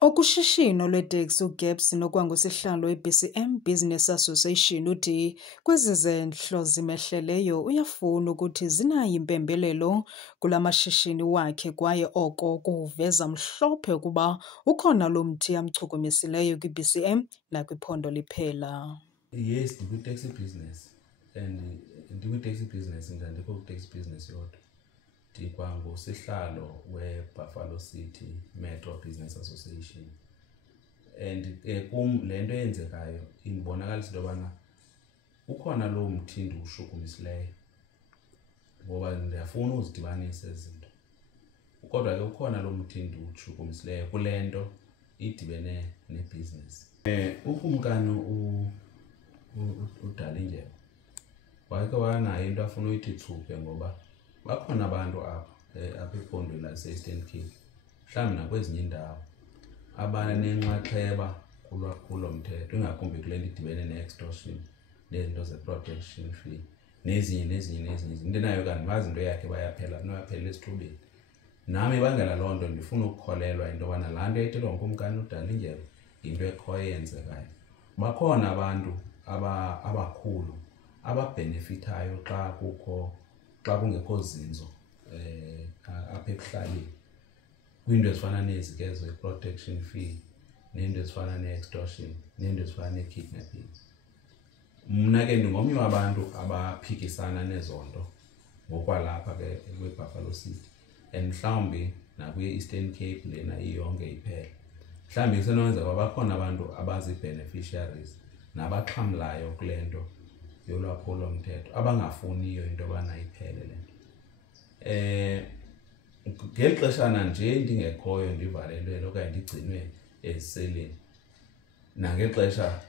Okushishino lweteksi uGibbs nokwangusihlalo iBCM Business Association uthi kwezi zehlo zimehleleyo uyafuna ukuthi zinayo impembelelo kula mashishini wakhe kwaye oko kuveza mhlophe ukuba ukhona lo mthi amchukumisileyo kwiBCM nakwiphondo liphela. Yes, ndikwi-taxi business and ndikwi-taxi business ndandikho kwi-taxi business yodwa. Ndikwangusihlalo weBuffalo City Metro Business Association. And kum le nto eyenzekayo indibonakalisa into yobana ukhona lo mthi ndiwushukumisileyo ngoba ndiyafuna uzidibanisa ezi zinto. Kodwa ke ukhona lo mthi ndiwushukumisileyo kule nto idibene nebhizinesi. Ukumkani uDalindyebo wakhe wanayo into afuna uyithi tsuphe ngoba bakhona abantu apha ephondweni lase-Eastern Cape mhlawumbi nakwezinye iindawo abanenxaxheba kulo mthetho, ingakumbi kule nto idibene ne-extortion nezinto ze-protection fee nezinye into nayo kanti bazi into yakhe bayaphela esithubeni. Nami ibangela loo nto ndifuna ukukholelwa into yobana laa nto yayithelwa ngukumkani uDalindyebo yinto ekhoyo eyenzekayo. Bakhona abantu abakhulu ababhenefithayo xa kungekho zinzo apha ekuhlaleni kwiinto ezifana nezi ke ze-protection fee neento ezifana ne-extortion neento ezifana ne-kidnapping. Mna ke ndingomnye wabantu abaphikisana nezo nto ngokwalapha ke kwiBuffalo City and mhlawumbi nakwi-Eastern Cape lena iyonke iphela. Mhlawumbi kusenokwenzeka uba bakhona abantu abazi-beneficiaries nabaxhamlayo kule nto yolwaphulomthetho abangafuniyo into yobana iphele le nto. Ngeli xeshana nje ndingekhoyo ndivalelwe okanye ndigcinwe eziseleni nangexesha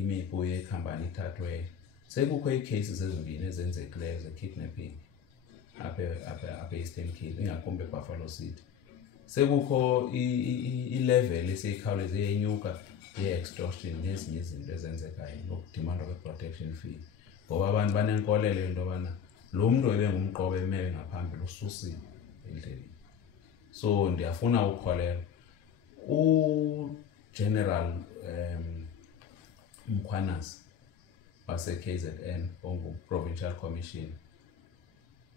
imipu yekhampani ithathweyo sekukho ii-cases ezimbini ezenzekileyo ze-kidnapping apha e-Eastern Cape ingakumbi eBuffalo City. Sekukho ilevel eseyikhawuleze yenyuka ye-extortion nezinye izinto ezenzekayo nokudimandwa kwe-protection fee ngoba abantu banenkolelo into yobana lo mntu ebengumqobo emewe ngaphambili ususiwe endleleni. So ndiyafuna ukukholelwa uGeneral Mkhwanazi wase-KZN ongu-Provincial Commission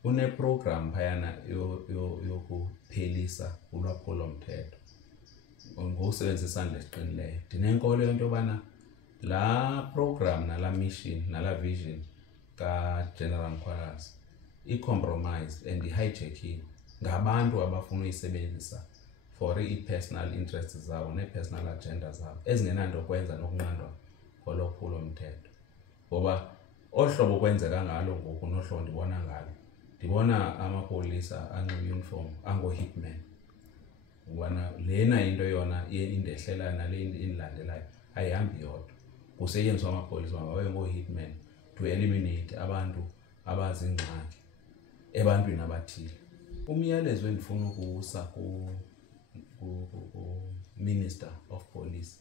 uneprogram phayana yokuphelisa ulwaphulomthetho ngokusebenzisa isandla esiqinileyo. Ndinenkolelo into yobana laa program nalaa mission nalaa vision kaGeneral Mkhwanazi i-compromised and i-hijackiwe ngabantu abafuna uyisebenzisa for ii-personal interests zabo nee-personal agenda zabo ezingenanto kwenza nokunqandwa kolwaphulomthetho. Ngoba olu hlobo kwenzeka ngalo ngoku nohlobo ndibona ngalo, ndibona amapolisa anxibe uniform ango-hitman. Ubana lena into yona indehlelayo nale indilandelayo ayihambi yodwa. Kusetyenziswa amapolisa mababe ngoo-hitman to eliminate abantu abazingxaki ebantwini abathile. Umyalezo endifuna ukuwusa ku-Minister of Police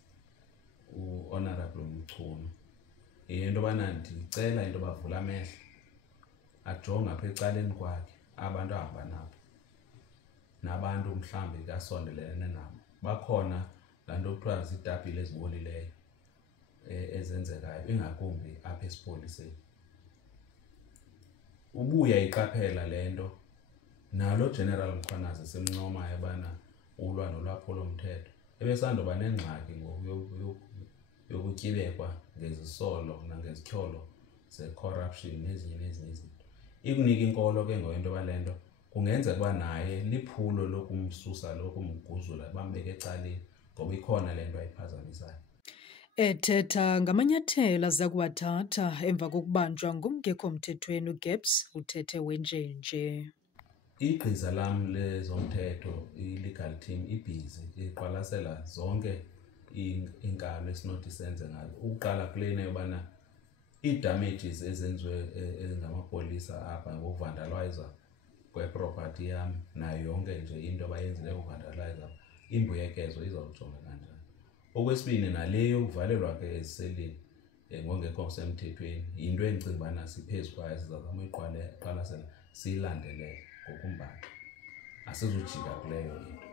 u-Honorable Mchunu into yobana ndicela into bavula amehlo ajonge apha ecaleni kwakhe abantu ahamba nabo nabantu mhlawumbi asondelelene nabo. Bakhona laa nto kuthiwa ziitapile ezibolileyo ezenzekayo ingakumbi apha esipoliseni. Ubuya iqaphela le nto nalo General Mkhwanazi semncomayo yobana ulwa nolwaphulomthetho ebesandoba nengxaki ngoku yokutyibekwa ngezisolo nangezityholo ze-corruption nezinye izinto. Ikunika inkolo ke ngento yoba le nto kungenzeka uba naye liphulo lokumsusa lokumguzula bambeke ecaleni ngoba ikhona le nto ayiphazamisayo. Ethetha ngamanyathelo aza kuwathatha emva kokubanjwa ngumngekho mthethweni uGibbs uthethe wenjenje. Igqiza lam lezomthetho i-legal team ibhizi iqwalasela zonke iinkalo esinothi senze ngazo. Ukuqala kulena yobana ii-damages ezenziwe ngamapolisa apha ngokuvandalayiza kweproperty yam nayo yonke nje into abayenzileyo ukuvandalayiza imbuyekezo izawujonga kanjani. Okwesibini nale yokuvalelwa ke eziseleni ngokungekho semthethweni yinto endicinga ubana siphezu kwayo sizazama uyiqwalasela siyilandelele ngokumbaxa. Asizujika kuleyo into.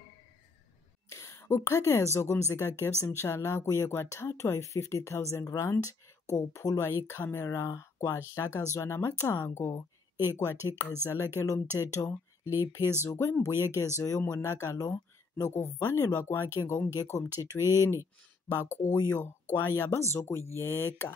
Uqhekezo kumzi kaGabs Mtshala kuye kwathathwa i-R50,000, kophulwa ikhamera kwadlakazwa namacango, ekwathi igqiza lakhe lomthetho liphezu kwembuyekezo yomonakalo nokuvalelwa kwakhe ngokungekho mthethweni bakuyo kwaye abazokuyeka.